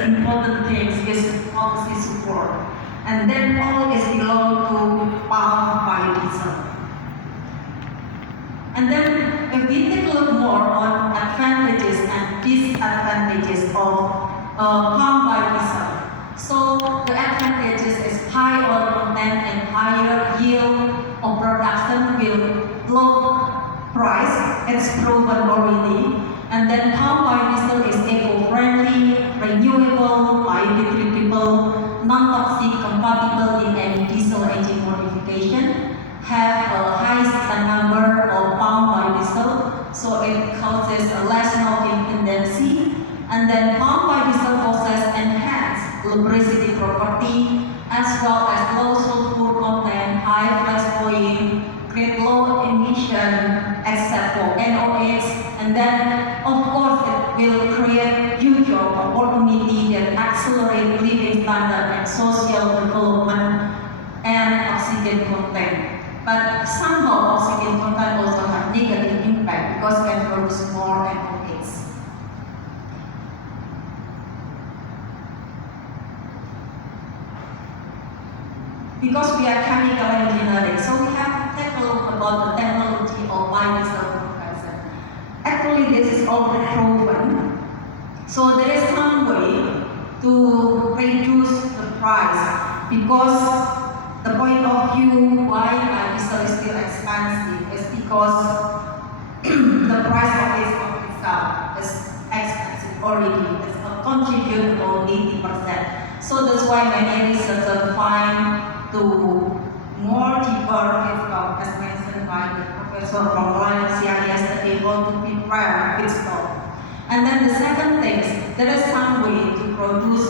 the important things is policy support. And then all is belong to palm biodiesel. And then if we take a look more on advantages and disadvantages of palm biodiesel. So the advantages is high oil content and higher yield of production with low price. It's proven already. And then palm biodiesel is eco-friendly, renewable, biodegradable, non-toxic, compatible in any diesel engine modification, have a high number of palm biodiesel, so it causes a less smoking tendency. And then palm biodiesel possesses enhanced lubricity property as well as low sulfur content, high flash point, great low emission except for NOx, and then of course it will create huge opportunity that accelerate living standard and social development and oxygen content. But somehow oxygen content also have negative impact because it can produce more NOx. Because we are chemical engineering, so we have to take a look about the technology of biodiesel compressor. Actually, this is already proven. So there is some way to reduce the price because the point of view why biodiesel is still expensive is because the price of this itself is expensive already. It's a contributable 80%. So that's why many researchers find to more cheaper feedstock, as mentioned by the professor from Malaysia yesterday, how to prepare feedstock. And then the second thing is there is some way to produce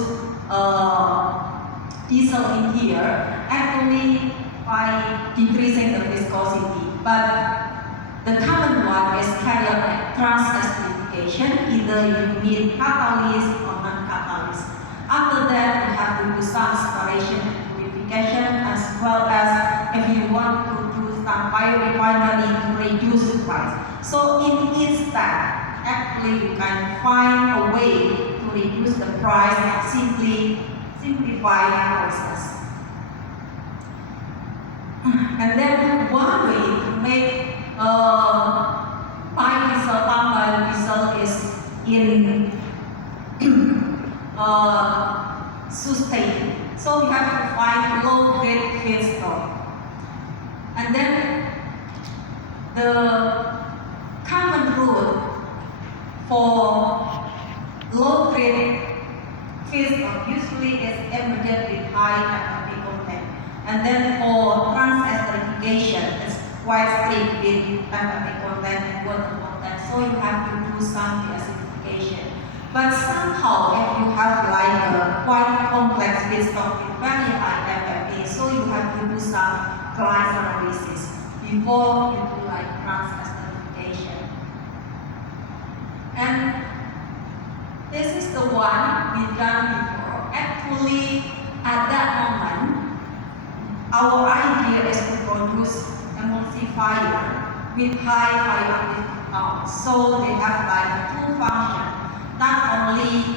diesel in here, actually by decreasing the viscosity. But the common one is carried out trans-esterification, either you need catalyst or non-catalyst. After that, you have to do some separation and purification, as well as if you want to do some biorefinery to reduce the price. So in each step, actually you can find a way to reduce the price and simply simplify the process. And then one way to make biodiesel, palm biodiesel is in sustain. So we have to find low-grade feedstock. And then the common rule for low-grade feedstock usually is embedded with high FFP content. And then for trans-esterification, it's quite strict with FFP content and water content. So you have to do some deacidification. But somehow, if you have like a quite complex feedstock with very high FFP, so you have to do some glycolysis before you do like trans-esterification. And this is the one we done before. Actually, at that moment, our idea is to produce emulsifier with high bioactive compounds. So they have like two functions. Not only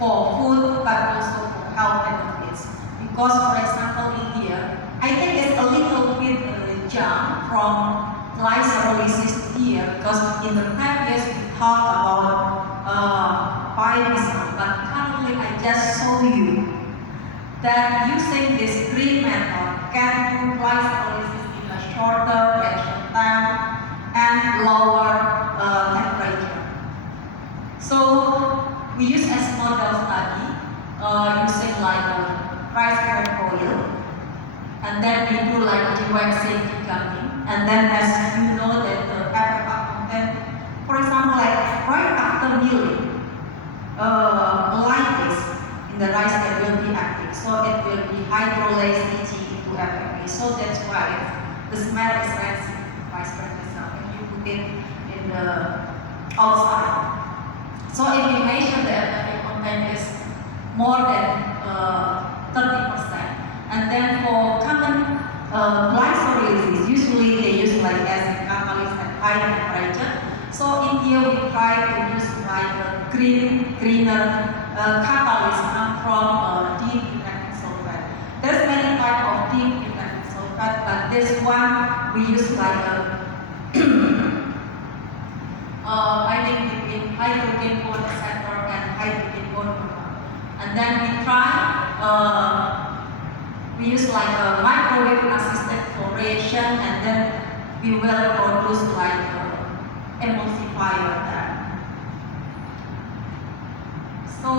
for food but also for health benefits. Because for example in here, I think it's a little bit jump from glycolysis here because in the previous we talked about biodiesel, but currently I just show you that using this green method can do glycolysis in a shorter reaction time and lower temperature. So we use as model study using like a rice bran oil, and then we do like dewaxing, degumming, and then as you know that the FFR content, for example, like right after milling, lipase in the rice that will be active, so it will be hydrolase Ag into FFP. So that's why the smell is rancid rice bran itself, and you put it in the outside. So if you measure the FFP content is more than 30%, and then for common glycolysis, usually they use like acid catalyst at high temperature. So in here we try to use like a greener catalysts come from deep ethylene sulfate. There's many types of deep ethylene sulfate, but this one we use like binding between hydrogen photoreceptor and hydrogen monomer. And then we use like a microwave assisted chloration, and then we will produce like emulsifier there. So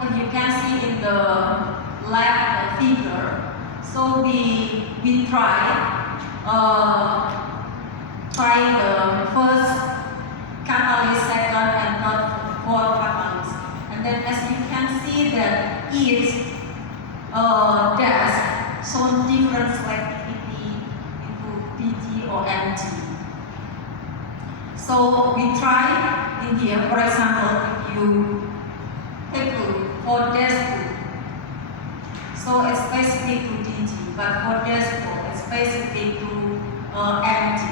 as you can see in the left figure, so we try the first catalyst, second and third, fourth catalyst, and then as you can see that each gas shown different selectivity into DG or MG. So we try in here, for example, if you take a look for DES2, so it's specific to DG, but for DES4 it's specific to MG.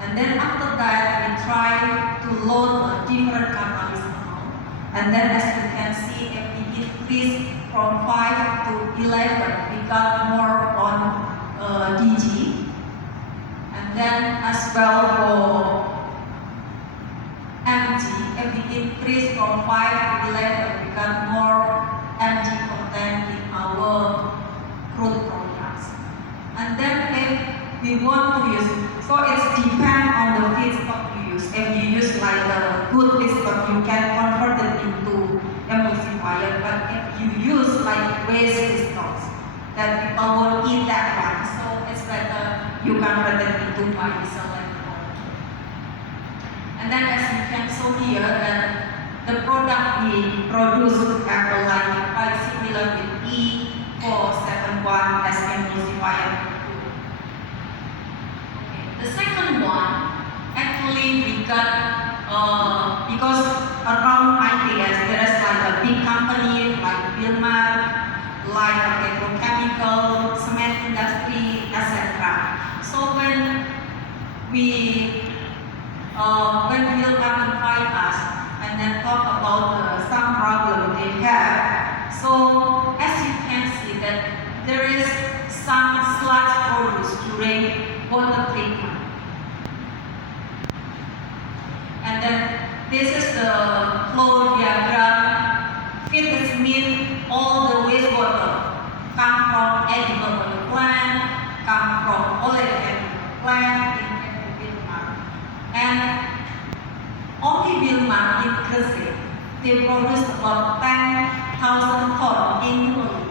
And then after that we try to load a different catalyst amount, and then as you can see, if we increase from 5 to 11, we got more on DG. And then as well for MG, if we increase from 5 to 11, we got more MG content in our crude products. And then if we want to use, so it depends on the feedstock you use. If you use like a good feedstock, you can convert it into emulsifier. But if you use like waste feedstocks, that people won't eat that one. So it's better you convert it into biodiesel and oil. And then as you can show here, that the product we produce have like quite similar with E471 as emulsifier. The second one, actually we got, because around ITS there is like a big company like Wilmar, like a petrochemical, cement industry, etc. So when Wilmar invite us and then talk about some problem they have, so as you can see that there is some sludge produced during water treatment. And then this is the flow diagram. It means all the wastewater come from edible oil plant, come from oleochemical plant in Wilmar. And only Wilmar in Gresik, they produce about 10,000 tons annually,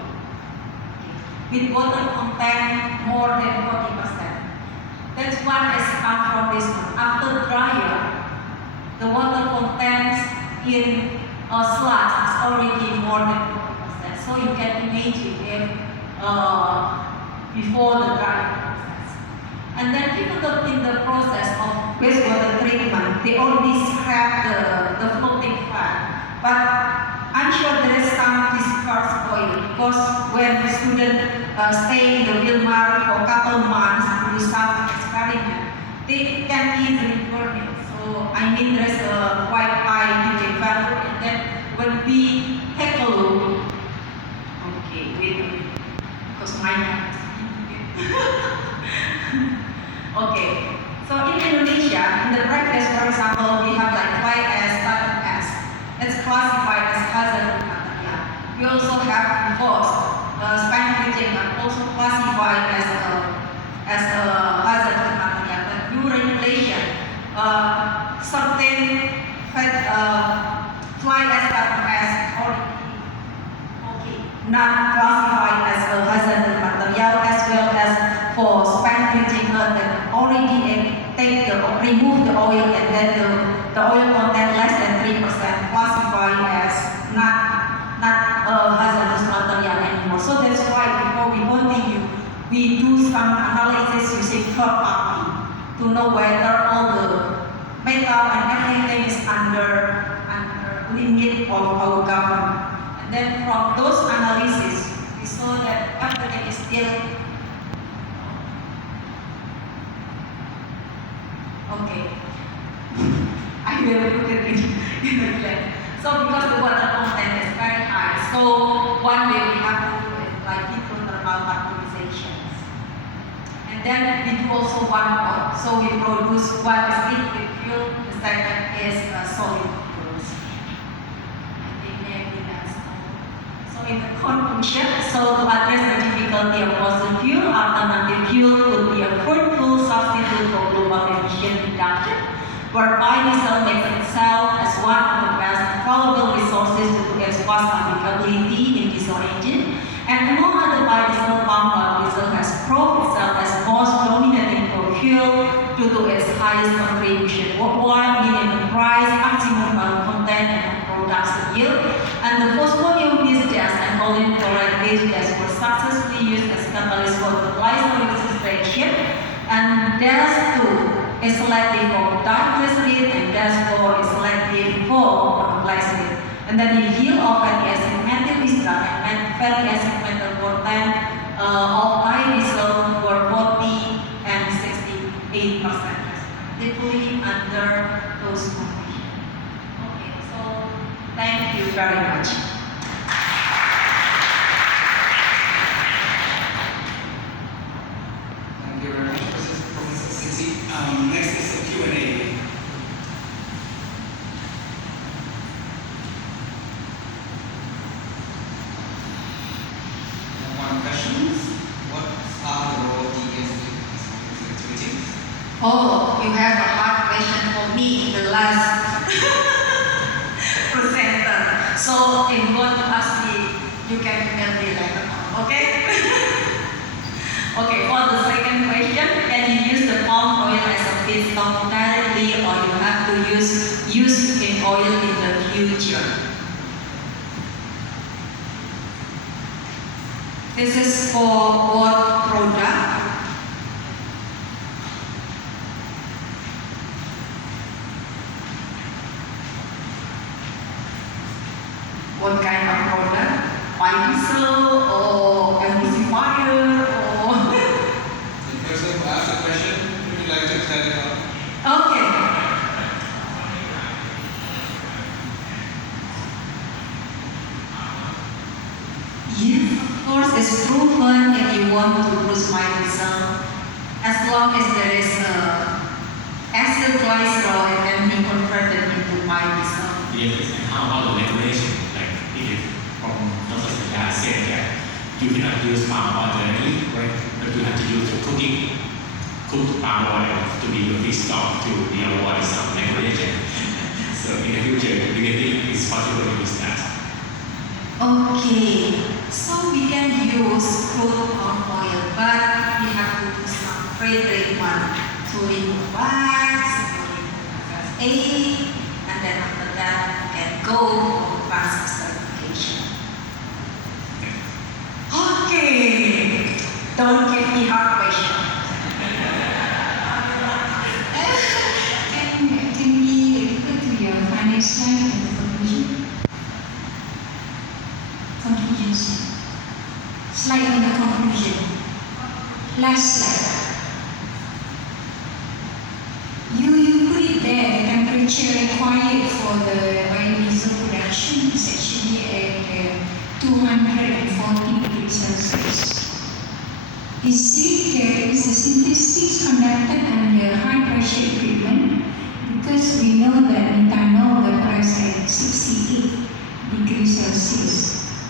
with water content more than 40%. That's what has come from this one. After dryer, the water content in sludge is already more than 40%. So you can imagine if before the drying process. And then even though in the process of wastewater treatment, they already scrap the floating fat. But I'm sure there is some discard oil, because when the student stay in the Wilmar for a couple months to do some experiment, they can easily burn it. So I mean there's a quite high heat value, and then when we take a look, okay, wait a minute, because my hand is okay, so in Indonesia, in the practice, for example, we have like fly ash, cotton ash. It's classified as hazardous material. We also have PFOS, spine bleaching, are also classified as a hazardous material. But new regulation, certain fly ash, cotton ash already not classified as a hazardous material, as well as for spine bleaching that already remove the oil, and then the oil content less than 3% classified as not hazardous material anymore. So that's why before we continue, we do some analysis using third party to know whether all the metal and everything is under limit of our government. And then from those analysis, we saw that everything is still okay. I will put it in the plan. So because the water content is very high, so one way we have to do is like hydrothermal vaporizations. And then we do also one more. So we produce one is liquid fuel, the second is solid fuels. I think maybe that's all. So in the conclusion, so to address the difficulty of fossil fuel, alternative fuel could be a fruitful substitute for global emission reduction, where biodiesel makes itself as one of the best available resources due to its vast applicability in diesel engine. And among other biodiesel, palm oil diesel has proved itself as most dominating fuel due to its highest contribution worldwide, medium price, maximum oil content, and production yield. And the phosphonium-based gas and olein chloride-based gas were successfully used as catalysts for fertilizer extraction. And DAS2 is selective for diglyceride and DAS4 is selective for glyceride. And then the yield of fatty acid methyl ester and fatty acid methyl content of biodiesel were 40 and 68% respectively under those conditions. Okay, so thank you very much. Thank you very much, Professor Siti. Next is the Q&A. One questions. What are the role of DES in activities? Oh, you have a hard question for me, the last presenter. So if you want to ask me, you can email me later on, okay? Okay, for the second question, can you use the palm oil as a feedstock directly or you have to use in oil in the future? This is for what product? What kind of product? Biodiesel or emulsifier or? The person who asked the question, would you like to clarify? Okay. Yes, of course, it's proven if you want to produce biodiesel, as long as there is acid glycerol, it can be converted into biodiesel. Yes, and how about the regulation? Like if from Dr. Satya said that you cannot use palm oil directly, right? But you have to use cooked palm oil to be your feedstock to be avoid some regulation. So in the future, do you think it's possible to use that? Okay, so we can use crude palm oil, but we have to do some pre-treat one to remove wax, to remove FFA, and then after that we can go for process certification. Okay, don't give me hard question. Can we refer to your final slide and the conclusion? Conclusion slide on the conclusion. Last slide. You put it there, the temperature required for the biodiesel production is actually at 240 degrees Celsius. Is the synthesis conducted under high pressure equipment? Because we know that methanol vaporizes at 68 degrees Celsius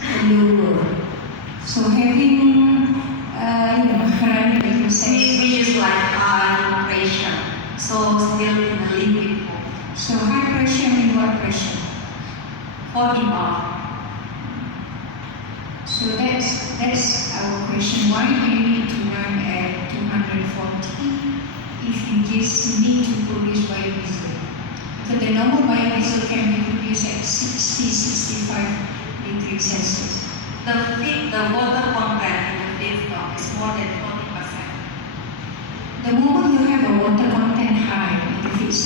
or lower. So having, running the process. We use like high pressure, so still in a liquid form. So high pressure means what pressure? 40 bar. So that's our question. Why do you need to run at 240 if you just need to produce biodiesel? Because the normal biodiesel can be produced at 60-65 degrees Celsius. The water content in the feedstock is more than 40%. The moment you have a water content high in the feedstock,